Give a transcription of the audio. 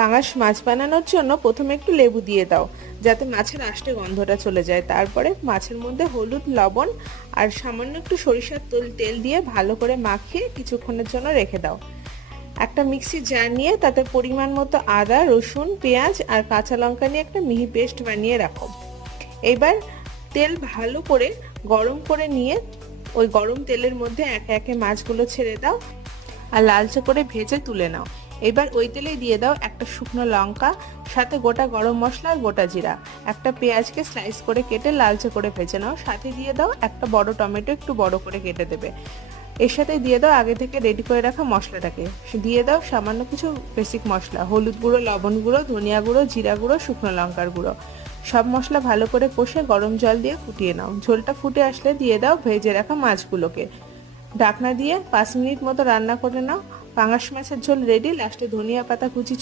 পাঙাশ মাছ বানানোর জন্য প্রথমে একটু লেবু দিয়ে দাও, যাতে মাছের আষ্টে গন্ধটা চলে যায়। তারপরে মাছের মধ্যে হলুদ, লবণ আর সামান্য একটু সরিষার তেল দিয়ে ভালো করে মাখিয়ে কিছুক্ষণের জন্য রেখে দাও। একটা মিক্সির জার নিয়ে তাতে পরিমাণ মতো আদা, রসুন, পেঁয়াজ আর কাঁচা লঙ্কা নিয়ে একটা মিহি পেস্ট বানিয়ে রাখো। এবার তেল ভালো করে গরম করে নিয়ে ওই গরম তেলের মধ্যে একে একে মাছগুলো ছেড়ে দাও আর লালচে করে ভেজে তুলে নাও। এবার ওই তেলেই দিয়ে দাও একটা শুকনো লঙ্কা, সাথে গোটা গরম মশলা আর গোটা জিরা। একটা পেঁয়াজকে স্লাইস করে কেটে লালচে করে ভেজে নাও। সাথে দিয়ে দাও একটা বড় টমেটো, একটু বড় করে কেটে দেবে। এর সাথে দিয়ে দাও আগে থেকে রেডি করে রাখা মশলাটাকে। দিয়ে দাও সামান্য কিছু বেসিক মশলা, হলুদ গুঁড়ো, লবণ গুঁড়ো, ধনিয়া গুঁড়ো, জিরা গুঁড়ো, শুকনো লঙ্কার গুঁড়ো। সব মশলা ভালো করে কষে গরম জল দিয়ে ফুটিয়ে নাও। ঝোলটা ফুটে আসলে দিয়ে দাও ভেজে রাখা মাছগুলোকে। ঢাকনা দিয়ে 5 মিনিট মতো রান্না করে নাও। পাঙাশ মাছের ঝোল রেডি। লাস্টে ধনিয়া পাতা কুচি